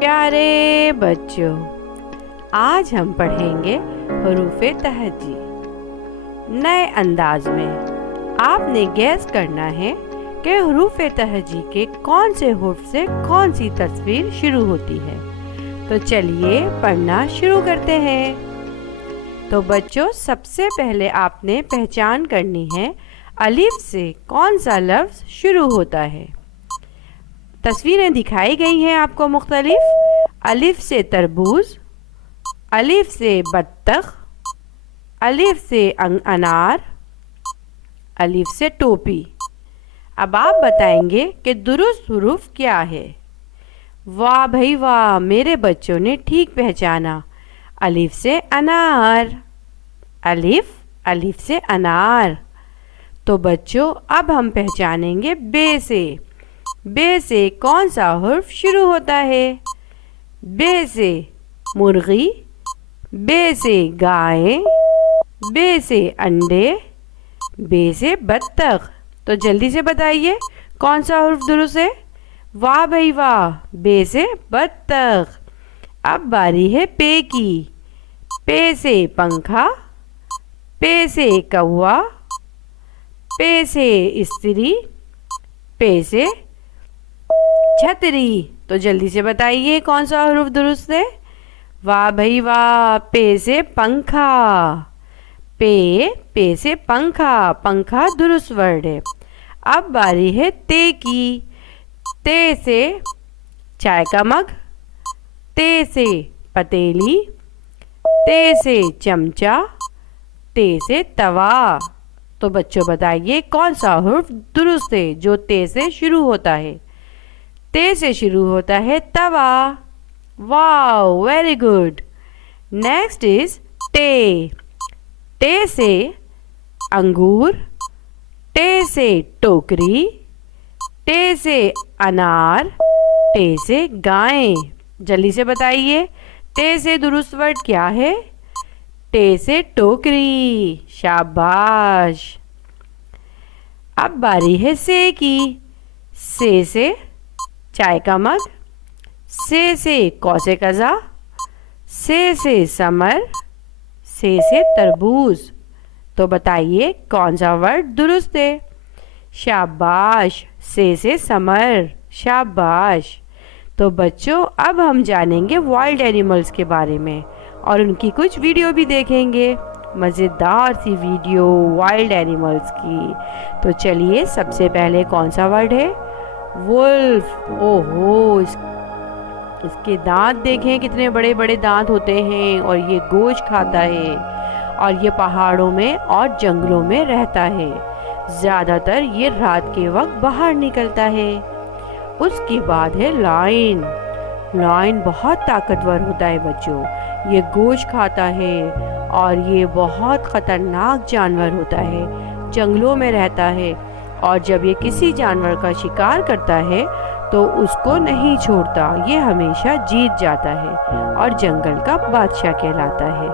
प्यारे बच्चों, आज हम पढ़ेंगे हरूफ़े तहजी नए अंदाज में। आपने गैस करना है कि हरूफ़े तहजी के कौन से हुर्फ से कौन सी तस्वीर शुरू होती है। तो चलिए पढ़ना शुरू करते हैं। तो बच्चों, सबसे पहले आपने पहचान करनी है अलिफ से कौन सा लफ्ज़ शुरू होता है। तस्वीरें दिखाई गई हैं आपको मुख्तलिफ। अलिफ से तरबूज, अलिफ से बत्तख, अलिफ से अनार, अलिफ से टोपी। अब आप बताएंगे कि दुरुस्त हुरूफ क्या है। वाह भाई वाह, मेरे बच्चों ने ठीक पहचाना। अलिफ से अनार, अलिफ से अनार। तो बच्चों, अब हम पहचानेंगे बे से। बे से कौन सा हुर्फ शुरू होता है। बे से मुर्गी, बे से गाय, बे से अंडे, बे से बत्तख। तो जल्दी से बताइए कौन सा हुर्फ दुरुस्त है। वाह भाई वाह, बे से बत्तख। अब बारी है पे की। पे से पंखा, पे से कौवा, पे से स्त्री, पे से छतरी। तो जल्दी से बताइए कौन सा हुरूफ दुरुस्त है। वाह भाई वाह, पे से पंखा। पे से पंखा, पंखा दुरुस्त वर्ड है। अब बारी है ते की। ते से चाय का मग, ते से पतीली, ते से चमचा, ते से तवा। तो बच्चों बताइए कौन सा हुर्फ दुरुस्त है जो ते से शुरू होता है। ते से शुरू होता है तवा। Wow, very good. Next is टे। टे से अंगूर, टे से टोकरी, टे से अनार, टे से गाय। जल्दी से बताइए टे से दुरुस्त वर्ड क्या है। टे से टोकरी। शाबाश। अब बारी है से की। से चाय का मग, से कौसे कज़ा, से समर, से तरबूज। तो बताइए कौन सा वर्ड दुरुस्त है। शाबाश, से समर। शाबाश। तो बच्चों, अब हम जानेंगे वाइल्ड एनिमल्स के बारे में और उनकी कुछ वीडियो भी देखेंगे। मज़ेदार सी वीडियो वाइल्ड एनिमल्स की। तो चलिए, सबसे पहले कौन सा वर्ड है। वुल्फ। ओहो, इसके दांत देखें, कितने बड़े बड़े दांत होते हैं और ये गोश्त खाता है और ये पहाड़ों में और जंगलों में रहता है। ज़्यादातर ये रात के वक्त बाहर निकलता है। उसके बाद है लायन। लायन बहुत ताकतवर होता है बच्चों। ये गोश्त खाता है और ये बहुत ख़तरनाक जानवर होता है। जंगलों में रहता है और जब ये किसी जानवर का शिकार करता है तो उसको नहीं छोड़ता। ये हमेशा जीत जाता है और जंगल का बादशाह कहलाता है।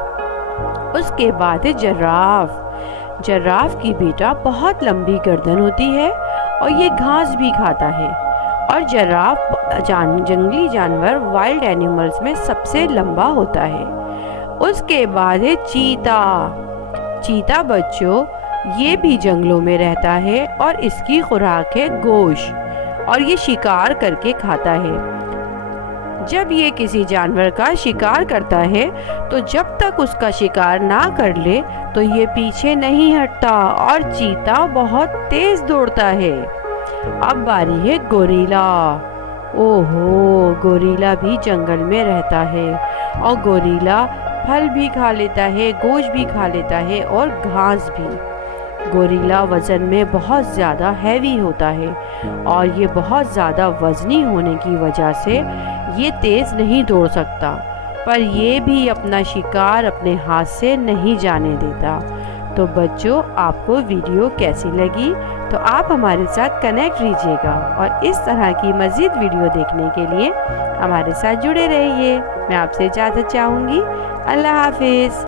उसके बाद है जर्राफ। जर्राफ की बेटा बहुत लंबी गर्दन होती है और ये घास भी खाता है। और जर्राफ जंगली जानवर वाइल्ड एनिमल्स में सबसे लंबा होता है। उसके बाद है चीता। चीता बच्चों, ये भी जंगलों में रहता है और इसकी खुराक है गोश्त और ये शिकार करके खाता है। जब ये किसी जानवर का शिकार करता है तो जब तक उसका शिकार ना कर ले तो ये पीछे नहीं हटता और चीता बहुत तेज दौड़ता है। अब बारी है गोरिल्ला। ओहो, गोरिल्ला भी जंगल में रहता है और गोरिल्ला फल भी खा लेता है, गोश्त भी खा लेता है और घास भी। गोरिल्ला वज़न में बहुत ज़्यादा हैवी होता है और ये बहुत ज़्यादा वज़नी होने की वजह से ये तेज़ नहीं दौड़ सकता, पर ये भी अपना शिकार अपने हाथ से नहीं जाने देता। तो बच्चों, आपको वीडियो कैसी लगी तो आप हमारे साथ कनेक्ट कीजिएगा और इस तरह की मज़ीद वीडियो देखने के लिए हमारे साथ जुड़े रहिए। मैं आपसे इजाज़त चाहूँगी। अल्लाह हाफिज़।